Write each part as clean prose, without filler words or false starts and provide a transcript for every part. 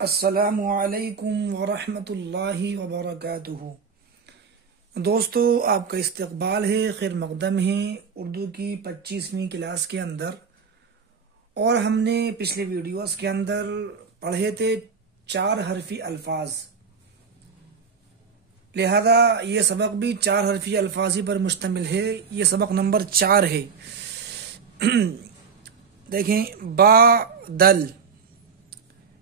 السلام علیکم ورحمۃ اللہ وبرکاتہ۔ دوستو، آپ کا استقبال ہے، خیر مقدم ہے اردو کی 25ویں کلاس کے اندر، اور ہم نے پچھلے ویڈیوز کے اندر پڑھے تھے 4 حرفی الفاظ، لہذا یہ سبق بھی 4 حرفی الفاظ ہی پر مشتمل ہے۔ یہ سبق نمبر 4 ہے۔ دیکھیں، بادل،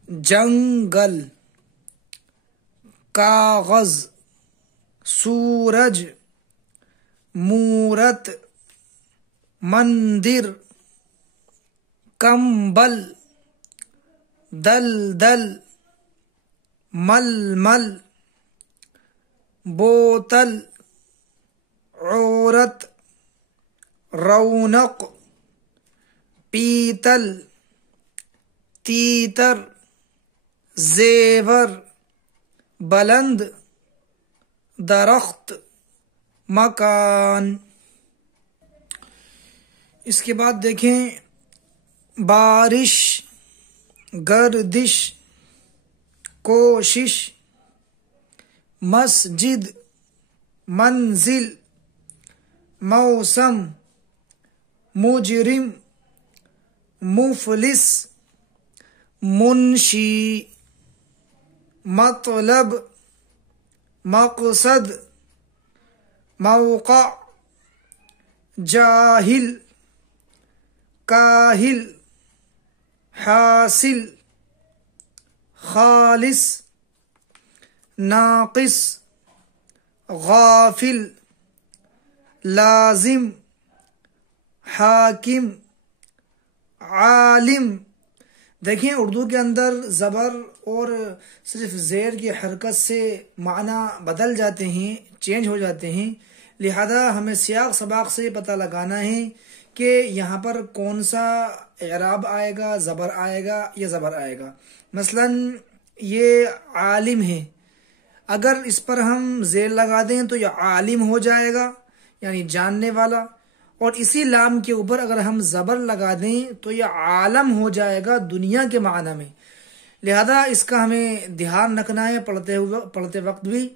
جنگل، کاغذ، سورج، مورت، مندر، کمبل، دلدل، ململ، بوتل، عورت، رونق، پیتل، تیتر، زیور، بلند، درخت، مکان۔ اس کے بعد دیکھیں، بارش، گردش، کوشش، مسجد، منزل، موسم، مجرم، مفلس، منشی، مطلب، مقصد، موقع، جاہل، کاہل، حاصل، خالص، ناقص، غافل، لازم، حاکم، عالم۔ دیکھیں، اردو کے اندر زبر اور صرف زیر کی حرکت سے معنی بدل جاتے ہیں، چینج ہو جاتے ہیں، لہذا ہمیں سیاق سباق سے پتہ لگانا ہے کہ یہاں پر کون سا اعراب آئے گا، زبر آئے گا یا زبر آئے گا۔ مثلا یہ عالم ہے، اگر اس پر ہم زیر لگا دیں تو یہ عالم ہو جائے گا، یعنی جاننے والا، اور اسی لام کے اوپر اگر ہم زبر لگا دیں تو یہ عالم ہو جائے گا دنیا کے معنی میں۔ لہذا اس کا ہمیں دھیان رکھنا ہے، پڑھتے وقت بھی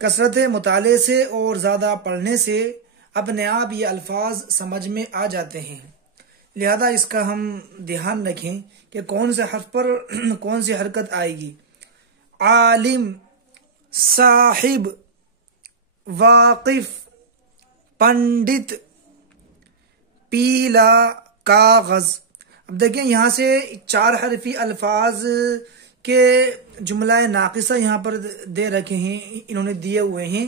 کثرت مطالعے سے اور زیادہ پڑھنے سے اپنے آپ یہ الفاظ سمجھ میں آ جاتے ہیں۔ لہذا اس کا ہم دھیان رکھیں کہ کون سے حرف پر کون سی حرکت آئے گی۔ عالم، صاحب، واقف، پنڈت، پیلا، کاغذ۔ اب دیکھیں، یہاں سے 4 حرفی الفاظ کے جملہ ناقصہ یہاں پر دے رکھے ہیں، انہوں نے دیے ہوئے ہیں،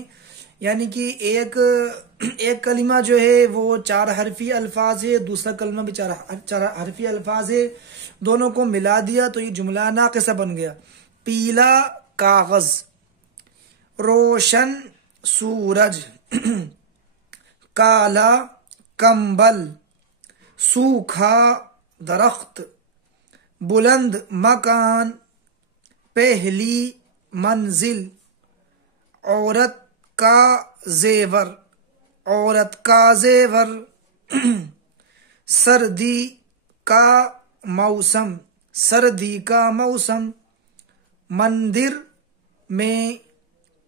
یعنی کہ ایک کلمہ جو ہے وہ 4 حرفی الفاظ ہے، دوسرا کلمہ بھی 4 حرفی الفاظ ہے، دونوں کو ملا دیا تو یہ جملہ ناقصہ بن گیا۔ پیلا، کاغذ، روشن، سورج، کالا، کمبل، سوکھا، درخت، بلند، مکان، پہلی منزل، عورت کا زیور، عورت کا زیور، سردی کا موسم، سردی کا موسم، مندر میں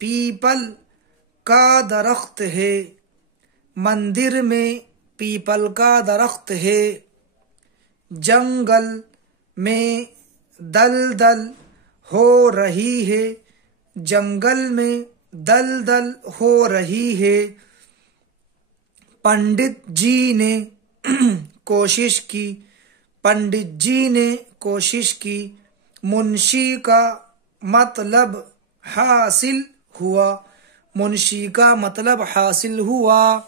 پیپل کا درخت ہے، مندر میں پیپل کا درخت ہے، جنگل میں دلدل ہو رہی ہے، جنگل میں دلدل ہو رہی ہے، پنڈت جی نے کوشش کی، پنڈت جی نے کوشش کی، منشی کا مطلب حاصل ہوا، منشی کا مطلب حاصل ہوا۔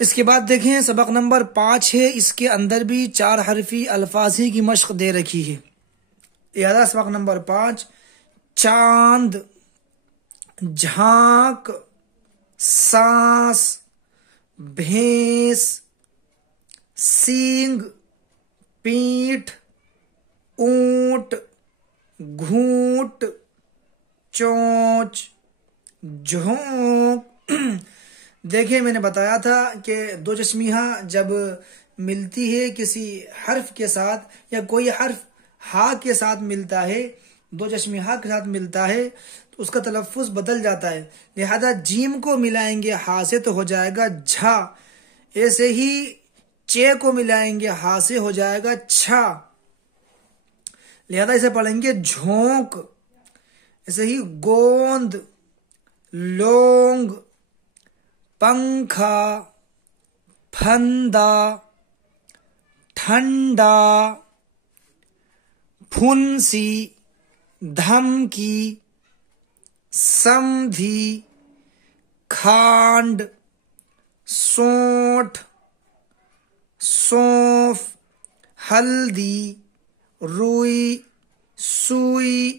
اس کے بعد دیکھیں، سبق نمبر 5 ہے، اس کے اندر بھی 4 حرفی الفاظ ہی کی مشق دے رکھی ہے۔ لہذا سبق نمبر 5، چاند، جھانک، سانس، بھینس، سینگ، پینٹھ، اونٹ، گھونٹ، چونچ، جھونک۔ دیکھیں، میں نے بتایا تھا کہ دو چشمیہ جب ملتی ہے کسی حرف کے ساتھ یا کوئی حرف ہا کے ساتھ ملتا ہے، دو چشمی ہا کے ساتھ ملتا ہے تو اس کا تلفظ بدل جاتا ہے، لہذا جیم کو ملائیں گے ہا سے تو ہو جائے گا جھا، ایسے ہی چے کو ملائیں گے ہا سے ہو جائے گا چھا، لہذا اسے پڑھیں گے جھونک۔ ایسے ہی گوند، لونگ، پنکھا، پھندا، ٹھنڈا، پھنسی، دھمکی، سمدھی، کھانڈ، سونٹھ، سونف، ہلدی، روئی، سوئی،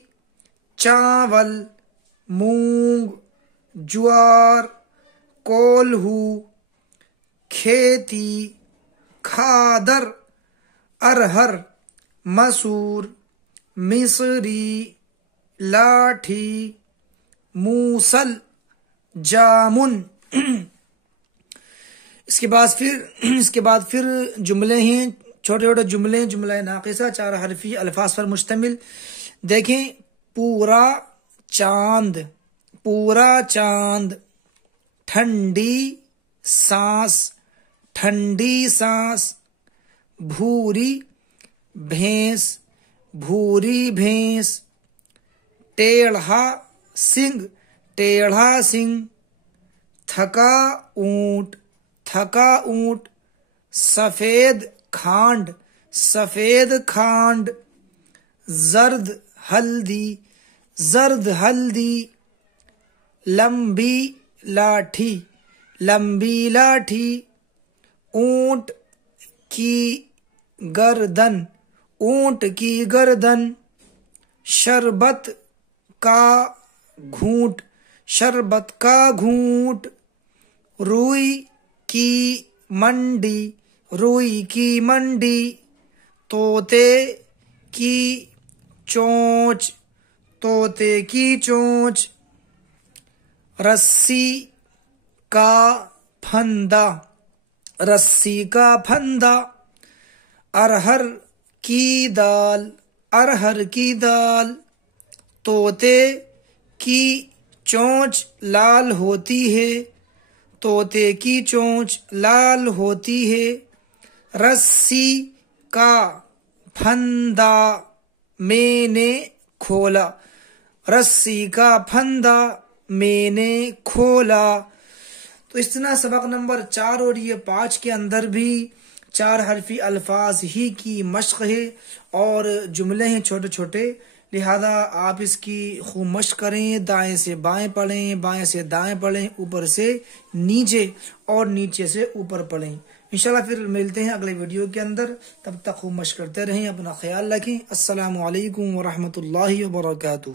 چاول، مونگ، جوار، کولہو، کھیتی، کھادر، ارہر، مسور، مصری، لاٹھی، موسل، جامن۔ اس کے بعد پھر جملے ہیں، چھوٹے چھوٹے جملے، جملہ ناقصہ 4 حرفی الفاظ پر مشتمل۔ دیکھیں، پورا چاند، پورا چاند، ٹھنڈی سانس، ٹھنڈی سانس، بھوری بھینس، بھوری بھینس، ٹیڑھا سنگ، ٹیڑھا سنگ، تھکا اونٹ، تھکا اونٹ، سفید کھانڈ، سفید کھانڈ، زرد ہلدی، زرد ہلدی، لمبی لاٹھی، لمبی لاٹھی، اونٹ کی گردن، اونٹ کی گردن، شربت کا گھونٹ، شربت کا گھونٹ، روئی کی منڈی، روئی کی منڈی، طوطے کی چونچ، طوطے کی چونچ، رسی کا پھندا، رسی کا پھندا، ارہر کی دال، ارہر کی دال، طوطے کی چونچ لال ہوتی ہے، طوطے کی چونچ لال ہوتی ہے، رسی کا پھندا میں نے کھولا، رسی کا پھندا میں نے کھولا۔ تو اس طرح سبق نمبر 4 اور یہ 5 کے اندر بھی 4 حرفی الفاظ ہی کی مشق ہے اور جملے ہیں چھوٹے چھوٹے، لہذا آپ اس کی خوب مشق کریں، دائیں سے بائیں پڑھیں، بائیں سے دائیں پڑھیں، اوپر سے نیچے اور نیچے سے اوپر پڑھیں۔ انشاءاللہ پھر ملتے ہیں اگلے ویڈیو کے اندر، تب تک خوب مشق کرتے رہیں، اپنا خیال رکھیں۔ السلام علیکم ورحمۃ اللہ وبرکاتہ۔